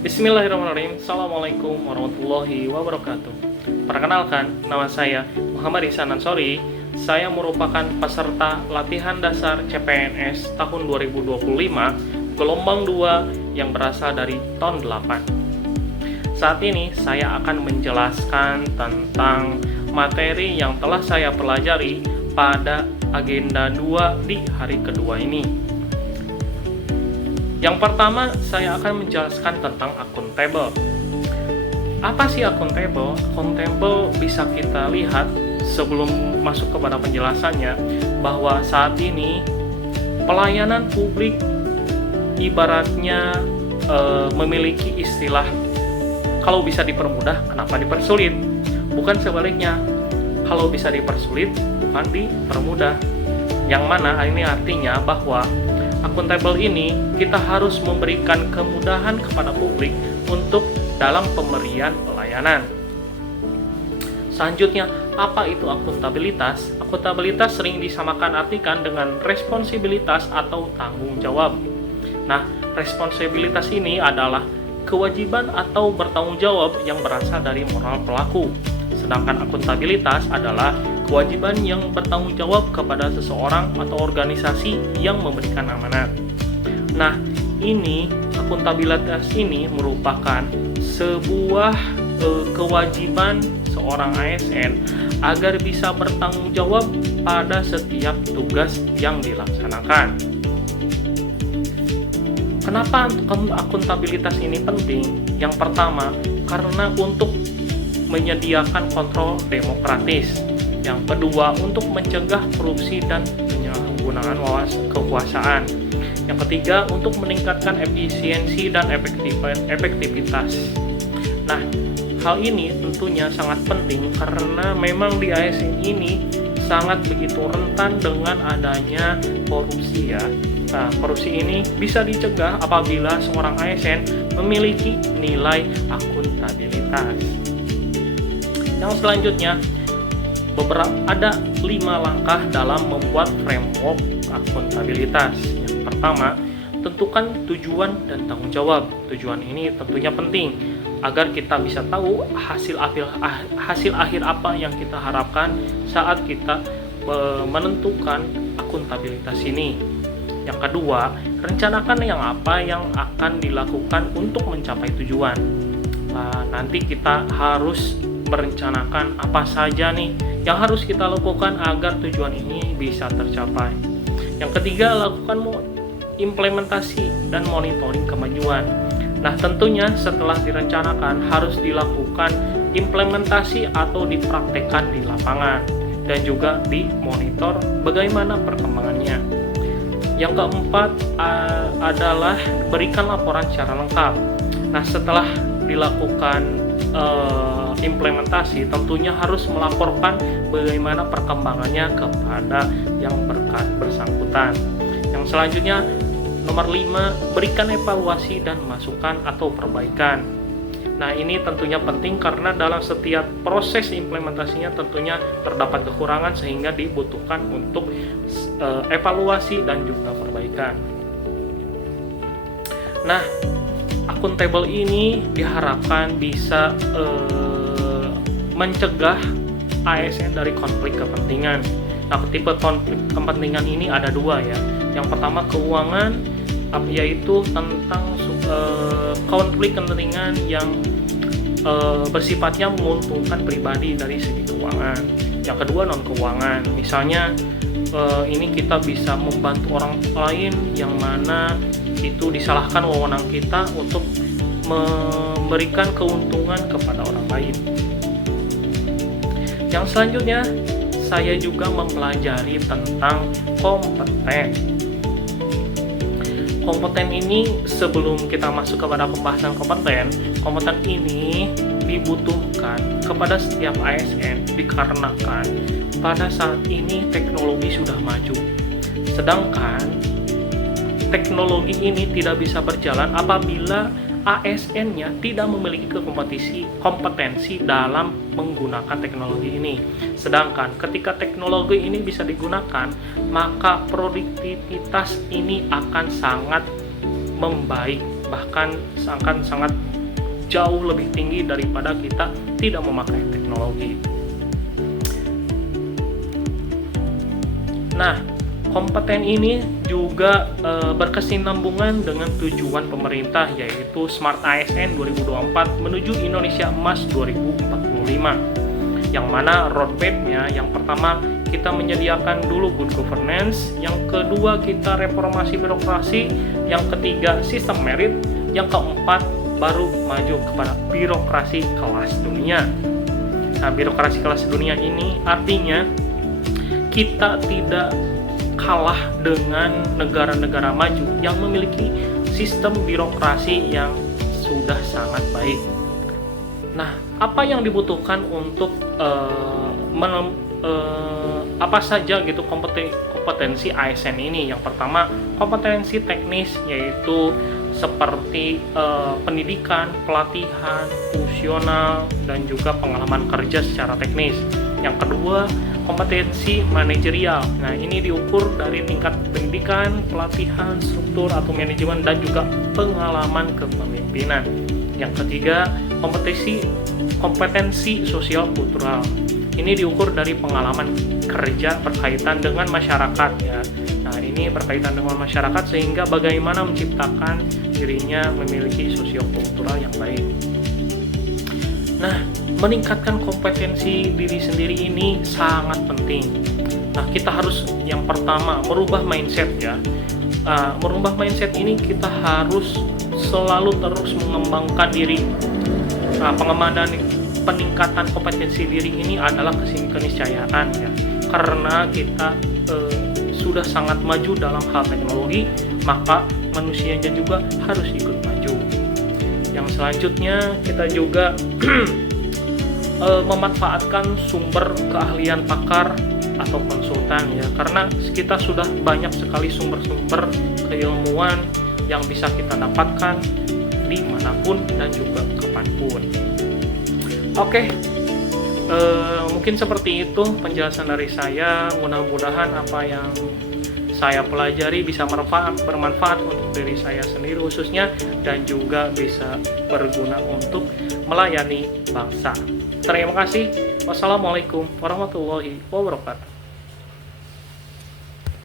Bismillahirrahmanirrahim. Assalamualaikum warahmatullahi wabarakatuh. Perkenalkan, nama saya Muhammad Ihsan Ansori. Saya merupakan peserta latihan dasar CPNS tahun 2025 gelombang 2 yang berasal dari tahun 8. Saat ini saya akan menjelaskan tentang materi yang telah saya pelajari pada agenda 2 di hari kedua ini. Yang pertama, saya akan menjelaskan tentang akuntabel. Apa sih akuntabel? Akuntabel bisa kita lihat sebelum masuk kepada penjelasannya bahwa saat ini pelayanan publik ibaratnya memiliki istilah kalau bisa dipermudah, kenapa dipersulit? Bukan sebaliknya, kalau bisa dipersulit, bukan dipermudah. Yang mana ini artinya bahwa akuntabel ini kita harus memberikan kemudahan kepada publik untuk dalam pemberian pelayanan. Selanjutnya, apa itu akuntabilitas? Akuntabilitas sering disamakan artikan dengan responsibilitas atau tanggung jawab. Nah, responsibilitas ini adalah kewajiban atau bertanggung jawab yang berasal dari moral pelaku. Sedangkan akuntabilitas adalah kewajiban yang bertanggung jawab kepada seseorang atau organisasi yang memberikan amanat. Nah, ini akuntabilitas ini merupakan sebuah kewajiban seorang ASN agar bisa bertanggung jawab pada setiap tugas yang dilaksanakan. Kenapa akuntabilitas ini penting? Yang pertama, karena untuk menyediakan kontrol demokratis. Yang kedua, untuk mencegah korupsi dan penyalahgunaan kekuasaan. Yang ketiga, untuk meningkatkan efisiensi dan efektivitas. Nah, hal ini tentunya sangat penting karena memang di ASN ini sangat begitu rentan dengan adanya korupsi ya. Nah, korupsi ini bisa dicegah apabila seorang ASN memiliki nilai akuntabilitas. Yang selanjutnya, ada 5 langkah dalam membuat framework akuntabilitas. Yang pertama, tentukan tujuan dan tanggung jawab. Tujuan ini tentunya penting agar kita bisa tahu hasil akhir apa yang kita harapkan saat kita menentukan akuntabilitas ini. Yang kedua, rencanakan apa yang akan dilakukan untuk mencapai tujuan. Nah, nanti kita harus merencanakan apa saja nih yang harus kita lakukan agar tujuan ini bisa tercapai. Yang ketiga, lakukan implementasi dan monitoring kemajuan. Nah, tentunya setelah direncanakan harus dilakukan implementasi atau dipraktekkan di lapangan dan juga dimonitor bagaimana perkembangannya. Yang keempat adalah berikan laporan secara lengkap. Nah, setelah dilakukan implementasi, tentunya harus melaporkan bagaimana perkembangannya kepada yang bersangkutan. Yang selanjutnya, nomor 5, berikan evaluasi dan masukan atau perbaikan. Nah, ini tentunya penting karena dalam setiap proses implementasinya tentunya terdapat kekurangan sehingga dibutuhkan untuk evaluasi dan juga perbaikan. Nah, akuntabel ini diharapkan bisa mencegah ASN dari konflik kepentingan. Nah, tipe konflik kepentingan ini ada 2 ya. Yang pertama keuangan, yaitu tentang konflik kepentingan yang bersifatnya menguntungkan pribadi dari segi keuangan. Yang kedua non keuangan, misalnya ini kita bisa membantu orang lain yang mana itu disalahkan wewenang kita untuk memberikan keuntungan kepada orang lain. Yang selanjutnya, saya juga mempelajari tentang kompeten. Kompeten ini sebelum kita masuk kepada pembahasan kompeten ini dibutuhkan kepada setiap ASN dikarenakan pada saat ini teknologi sudah maju. Sedangkan teknologi ini tidak bisa berjalan apabila ASN-nya tidak memiliki kompetensi dalam menggunakan teknologi ini. Sedangkan ketika teknologi ini bisa digunakan, maka produktivitas ini akan sangat membaik, bahkan akan sangat jauh lebih tinggi daripada kita tidak memakai teknologi. Nah, kompeten ini juga berkesinambungan dengan tujuan pemerintah, yaitu Smart ASN 2024 menuju Indonesia Emas 2045, yang mana roadmap-nya yang pertama kita menyediakan dulu good governance, yang kedua kita reformasi birokrasi, yang ketiga sistem merit, yang keempat baru maju kepada birokrasi kelas dunia. Nah, birokrasi kelas dunia ini artinya kita tidak kalah dengan negara-negara maju yang memiliki sistem birokrasi yang sudah sangat baik. Nah, apa yang dibutuhkan untuk apa saja gitu kompetensi ASN ini? Yang pertama, kompetensi teknis, yaitu seperti pendidikan, pelatihan, fungsional, dan juga pengalaman kerja secara teknis. Yang kedua, kompetensi manajerial. Nah, ini diukur dari tingkat pendidikan, pelatihan, struktur atau manajemen, dan juga pengalaman kepemimpinan. Yang ketiga, kompetensi sosial kultural. Ini diukur dari pengalaman kerja berkaitan dengan masyarakat ya. Nah, ini berkaitan dengan masyarakat sehingga bagaimana menciptakan dirinya memiliki sosiokultural yang baik. Nah, meningkatkan kompetensi diri sendiri ini sangat penting. Nah, kita harus yang pertama merubah mindset ya. Merubah mindset ini kita harus selalu terus mengembangkan diri. Peningkatan kompetensi diri ini adalah keniscayaan ya. Karena kita sudah sangat maju dalam hal teknologi, maka manusianya juga harus ikut maju. Yang selanjutnya kita juga memanfaatkan sumber keahlian pakar atau konsultan ya, karena kita sudah banyak sekali sumber-sumber keilmuan yang bisa kita dapatkan dimanapun dan juga kapanpun. Oke, mungkin seperti itu penjelasan dari saya. Mudah-mudahan apa yang saya pelajari bisa bermanfaat untuk diri saya sendiri khususnya, dan juga bisa berguna untuk melayani bangsa. Terima kasih. Wassalamualaikum warahmatullahi wabarakatuh.